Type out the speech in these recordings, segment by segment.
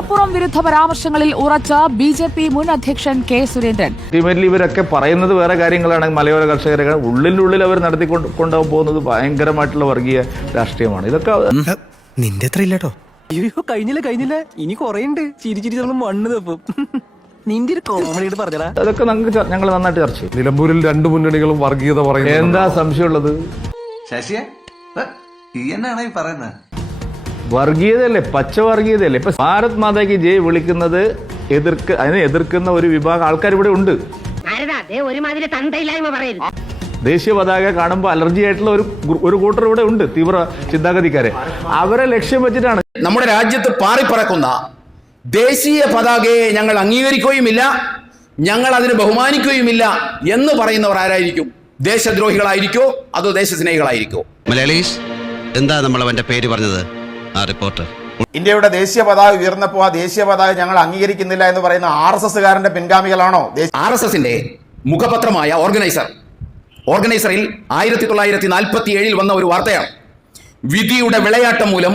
മലപ്പുറം വിരുദ്ധ പരാമർശങ്ങളിൽ ഉറച്ച B J P മുൻ അധ്യക്ഷൻ കെ സുരേന്ദ്രൻ. അൾട്ടിമേറ്റ്ലി ഇവരൊക്കെ പറയുന്നത് വേറെ കാര്യങ്ങളാണ്. മലയോര കർഷകരെ ഉള്ളിനുള്ളിൽ അവർ നടത്തിക്കൊണ്ട് കൊണ്ടുപോകുന്നത് ഭയങ്കരമായിട്ടുള്ള വർഗീയ രാഷ്ട്രീയമാണ്. ഇതൊക്കെ നിന്റെ അത്ര ഇല്ലട്ടോ. അയ്യോ കഴിഞ്ഞില്ല കഴിഞ്ഞില്ല? ഇനി കൊറേ ഉണ്ട് ചിരി ചിരി നമ്മൾ മണ്ണ് തപ്പും. നിന്റെ ഒരു കോമഡിയായിട്ട് പറഞ്ഞടാ. അതൊക്കെ നമുക്ക് ഞങ്ങൾ നന്നായിട്ട് ചർച്ച ചെയ്യും. നിലമ്പൂരിൽ രണ്ട് മുന്നണികളും വർഗീയത പറയുന്നത് എന്താ സംശയമുള്ളത്? ശശിയെ? ഈ എന്നാണ് ഈ പറയുന്നത്? വർഗീയതയല്ലേ? പച്ച വർഗീയതയല്ലേ? ഇപ്പൊ ഭാരത് മാതാക്ക് ജയ് വിളിക്കുന്നത് എതിർക്ക് അതിനെ എതിർക്കുന്ന ഒരു വിഭാഗം ആൾക്കാർ ഇവിടെ ഉണ്ട്. ദേശീയ പതാക കാണുമ്പോൾ അലർജി ആയിട്ടുള്ള ഒരു ഒരു കൂട്ടർ ഇവിടെ ഉണ്ട് തീവ്ര ചിന്താഗതിക്കാരെ. അവരെ ലക്ഷ്യം വെച്ചിട്ടാണ്. നമ്മുടെ രാജ്യത്ത് പാറിപ്പറക്കുന്ന ദേശീയ പതാകയെ ഞങ്ങൾ അംഗീകരിക്കുകയുമില്ല ഞങ്ങൾ അതിനെ ബഹുമാനിക്കുകയുമില്ല എന്ന് പറയുന്നവർ ആരായിരിക്കും? ദേശദ്രോഹികളായിരിക്കോ? അതോ ദേശസ്നേഹികളായിരിക്കോ? മലയാളീസ് എന്താ നമ്മൾ അവന്റെ പേര് പറഞ്ഞത്? ആ റിപ്പോർട്ടർ ഇന്ത്യയുടെ ദേശീയ പതാക ഉയർന്നപ്പോൾ ആ ദേശീയ പതാക ഞങ്ങൾ അംഗീകരിക്കുന്നില്ല എന്ന് പറയുന്ന ആർ എസ് എസ്സുകാരന്റെ പിൻഗാമികളാണോ? ആർ എസ് എസിന്റെ മുഖപത്രമായ ഓർഗനൈസർ. ഓർഗനൈസറിൽ ആയിരത്തി തൊള്ളായിരത്തി നാൽപ്പത്തി ഏഴിൽ വന്ന ഒരു വാർത്തയാണ്. വിധിയുടെ വിളയാട്ടം മൂലം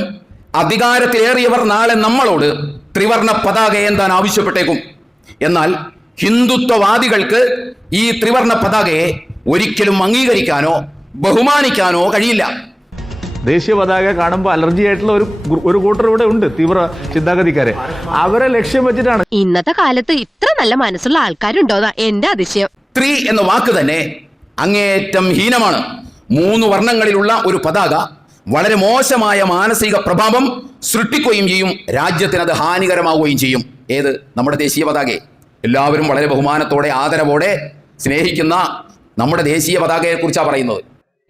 അധികാരത്തിലേറിയവർ നാളെ നമ്മളോട് ത്രിവർണ പതാക ഏന്താൻ ആവശ്യപ്പെട്ടേക്കും. എന്നാൽ ഹിന്ദുത്വവാദികൾക്ക് ഈ ത്രിവർണ പതാകയെ ഒരിക്കലും അംഗീകരിക്കാനോ ബഹുമാനിക്കാനോ കഴിയില്ല. ദേശീയ പതാക കാണുമ്പോൾ അലർജി ആയിട്ടുള്ള ഒരു ഒരു കൂട്ടർ ഇവിടെ ഉണ്ട് തീവ്ര ചിന്താഗതിക്കാരെ. അവരെ ലക്ഷ്യം വെച്ചിട്ടാണ്. ഇന്നത്തെ കാലത്ത് ഇത്ര നല്ല മനസ്സുള്ള ആൾക്കാരുണ്ടോന്നാ എന്റെ അതിശയം. സ്ത്രീ എന്ന വാക്ക് തന്നെ അങ്ങേയറ്റം ഹീനമാണ്. മൂന്ന് വർണങ്ങളിലുള്ള ഒരു പതാക വളരെ മോശമായ മാനസിക പ്രഭാവം സൃഷ്ടിക്കുകയും ചെയ്യും. രാജ്യത്തിന് അത് ഹാനികരമാവുകയും ചെയ്യും. ഏത്? നമ്മുടെ ദേശീയ പതാകയെ. എല്ലാവരും വളരെ ബഹുമാനത്തോടെ ആദരവോടെ സ്നേഹിക്കുന്ന നമ്മുടെ ദേശീയ പതാകയെ കുറിച്ചാണ് പറയുന്നത്.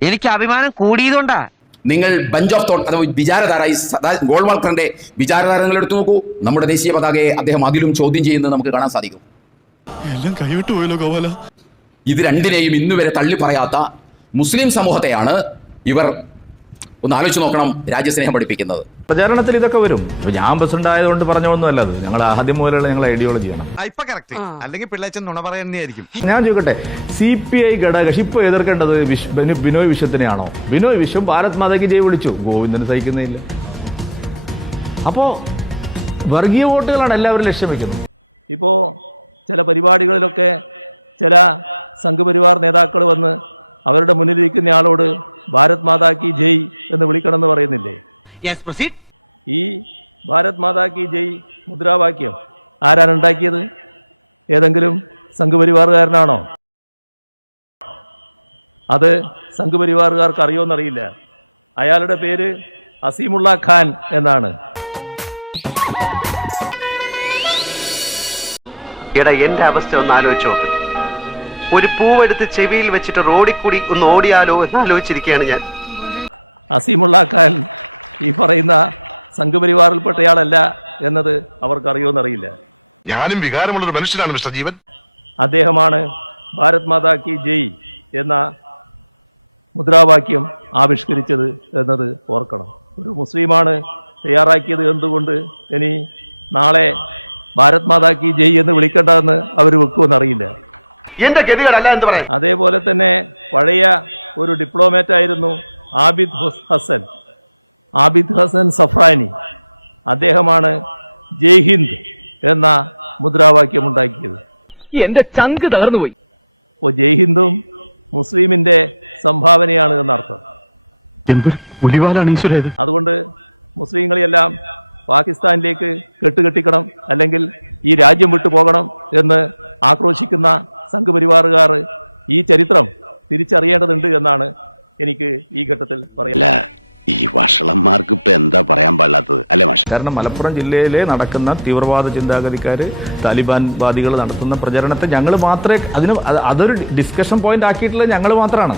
എനിക്ക് അഭിമാനം കൂടിയതുകൊണ്ടാ നിങ്ങൾ ബഞ്ച് ഓഫ് തോട്ട് അഥവാ വിചാരധാര ഈ സദാ ഗോൾവാൾക്കറിന്റെ വിചാരധാര നിങ്ങൾ എടുത്തു നോക്കൂ. നമ്മുടെ ദേശീയ പതാകയെ അദ്ദേഹം അതിലും ചോദ്യം ചെയ്യുന്നത് നമുക്ക് കാണാൻ സാധിക്കും. എല്ലാം കൈവിട്ടു പോയല്ലോ ഗോപാല. ഇത് രണ്ടിനെയും ഇന്നുവരെ തള്ളി പറയാത്ത മുസ്ലിം സമൂഹത്തെയാണ് ഇവർ ഒന്ന് ആലോചിച്ച് നോക്കണം രാജ്യസ്നേഹം പഠിപ്പിക്കുന്നത്. പ്രചാരണത്തിൽ ഇതൊക്കെ വരും. ഇപ്പൊ ഞാൻ പ്രസിഡന്റ് ആയതുകൊണ്ട് പറഞ്ഞൊന്നും അല്ല അത്. ഞങ്ങൾ ആദ്യം മുതലുള്ള ഞങ്ങൾ ഐഡിയോളജിയാണ് അല്ലെങ്കിൽ പിള്ളേച്ചൻ നുണ പറയുന്നതായിരിക്കും. ഞാൻ ചോദിക്കട്ടെ സി പി ഐ ഘടകക്ഷി ഇപ്പൊ എതിർക്കേണ്ടത് ബിനോയ് വിശ്വത്തിനെയാണോ? ബിനോയ് വിശ്വം ഭാരത് മാതയ്ക്ക് ജയ് വിളിച്ചു. ഗോവിന്ദന് സഹിക്കുന്നില്ല അപ്പോ വർഗീയ വോട്ടുകളാണ് എല്ലാവരും ലക്ഷ്യം വെക്കുന്നത്. ഇപ്പോ ചില പരിപാടികളിലൊക്കെ ചില സംഘപരിവാർ നേതാക്കൾ വന്ന് അവരുടെ മുന്നിലിരിക്കുന്ന ആളോട് ഭാരത് മാതാ കി ജയ് എന്ന് വിളിക്കണമെന്ന് പറയുന്നില്ലേ? ഈ ഭാരത് മാതാ കി ജയ് മുദ്രാവാക്യം ആരാണ് ഉണ്ടാക്കിയത്? ഏതെങ്കിലും സംഘപരിവാറുകാരനാണോ? അത് സംഘപരിവാറുകാർക്ക് അറിയോന്നറിയില്ല. അയാളുടെ പേര് അസീമുള്ള ഖാൻ എന്നാണ്. എടാ എന്റെ അവസ്ഥ ഒന്ന് ആലോചിച്ച് നോക്ക്. ഒരു പൂവെടുത്ത് ചെവിയിൽ വെച്ചിട്ട് റോഡിൽ കൂടി ഒന്ന് ഓടിയാലോ എന്ന് ആലോചിച്ചിരിക്കുകയാണ് ഞാൻ. അസീമുള്ളാക്കാൻ ഈ പറയുന്ന സംഘപരിവാറിൽപ്പെട്ടയാളല്ല എന്നത് അവർക്ക് അറിയുമെന്നറിയില്ല ഞാനും വികാരമുള്ള ഒരു മനുഷ്യനാണ് മിസ്റ്റർ ജീവൻ. അദ്ദേഹമാണ് ഭാരത് മാതാ കി ജയ് എന്ന മുദ്രാവാക്യം ആവിഷ്കരിച്ചത് എന്നത് ഓർക്കണം. ഒരു മുസ്ലിമാണ് തയ്യാറാക്കിയത് എന്തുകൊണ്ട് ഇനി നാളെ ഭാരത് മാതാ കി ജയ് എന്ന് വിളിക്കേണ്ടതെന്ന് അവർ വെക്കുമെന്നറിയില്ല എന്റെ ഗതികളല്ല എന്ന് പറയാം. അതേപോലെ തന്നെ പഴയ ഒരു ഡിപ്ലോമാറ്റ് ആയിരുന്നു ആബിദ് ഹുസ് ഹസൻ. ആബിദ് ഹസൻ സഫ്രാനി. അദ്ദേഹമാണ് ജയ് ഹിന്ദ് എന്ന മുദ്രാവാക്യം ഉണ്ടാക്കിയത്. എന്റെ ചങ്ക് തകർന്നു പോയി. ഓ ജയ് ഹിന്ദും മുസ്ലിമിന്റെ സംഭാവനയാണ് എന്നർത്ഥം. എന്തൊരു പുലിവാലാണ് അതുകൊണ്ട് മുസ്ലിങ്ങളെയെല്ലാം പാകിസ്ഥാനിലേക്ക് കെട്ടുകെട്ടിക്കണം അല്ലെങ്കിൽ ഈ രാജ്യം വിട്ടു പോകണം എന്ന് ആക്രോശിക്കുന്ന സംഘപരിവാറുകാർ ഈ ചരിത്രം തിരിച്ചറിയേണ്ടതുണ്ട് എന്നാണ് എനിക്ക് ഈ ഘട്ടത്തിൽ പറയാൻ ഈ വഷളന്മാർക്ക് ഇപ്പൊ എന്താ പറയാൻ പാടില്ലാത്തത്? അല്ലേ മാഷ? കാരണം മലപ്പുറം ജില്ലയിലെ നടക്കുന്ന തീവ്രവാദ ചിന്താഗതിക്കാര് താലിബാൻ വാദികൾ നടത്തുന്ന പ്രചരണത്തെ ഞങ്ങൾ മാത്രമേ അതിന് അതൊരു ഡിസ്കഷൻ പോയിന്റ് ആക്കിയിട്ടുള്ളത് ഞങ്ങൾ മാത്രമാണ്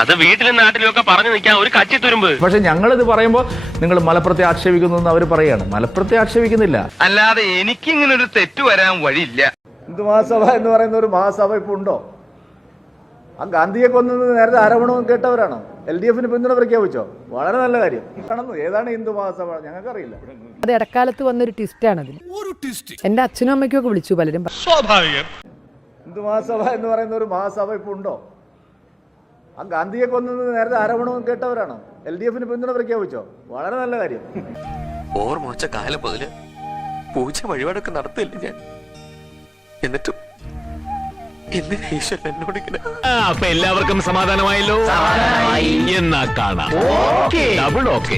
അത് വീട്ടിലും നാട്ടിലും ഒക്കെ പറഞ്ഞു നിൽക്കാൻ ഒരു കച്ചി തുരുമ്പ് പക്ഷെ ഇത് പറയുമ്പോൾ നിങ്ങൾ മലപ്പുറത്തെ ആക്ഷേപിക്കുന്നു എന്ന് അവർ പറയാണ്. മലപ്പുറത്തെ ആക്ഷേപിക്കുന്നില്ല. അല്ലാതെ എനിക്ക് ഇങ്ങനെ ഒരു തെറ്റ് വരാൻ വഴിയില്ല. ഹിന്ദു മഹാസഭ എന്ന് പറയുന്ന ഒരു മഹാസഭ ഇപ്പോൾ ഉണ്ടോ? ആ ഗാന്ധിയെ കൊന്നത് നേരത്തെ ആരോപണം കേട്ടവരാണോ? എൽ ഡി എഫിന് പിന്തുണ പ്രഖ്യാപിച്ചോ? വളരെ നല്ല കാര്യം. ആണെന്ന് ഏതാണ് ഹിന്ദു മഹാസഭ ഞങ്ങൾക്കറിയില്ല. അത് ഇടക്കാലത്ത് വന്നൊരു ട്വിസ്റ്റാണ് അതിന് എന്റെ അച്ഛനും അമ്മയ്ക്കും ഒക്കെ വിളിച്ചു പലരും ഹിന്ദു മഹാസഭ എന്ന് പറയുന്ന ഒരു മഹാസഭ ഇപ്പോൾ ഉണ്ടോ? ആ ഗാന്ധിയെ കൊന്നത് നേരത്തെ ആരോപണം കേട്ടവരാണോ? എൽ ഡി എഫിന് പിന്തുണ പ്രഖ്യാപിച്ചോ? വളരെ നല്ല കാര്യം. ഓർമ്മ വെച്ച കാലം പൂജ വഴിപാടൊക്കെ നടത്തില്ല ഞാൻ? എന്നിട്ടും എന്തിനാ ഈശ്വരൻ എന്നോട് ഇങ്ങനെ അപ്പൊ എല്ലാവർക്കും സമാധാനമായല്ലോ? എന്നാ കാണാം. Double okay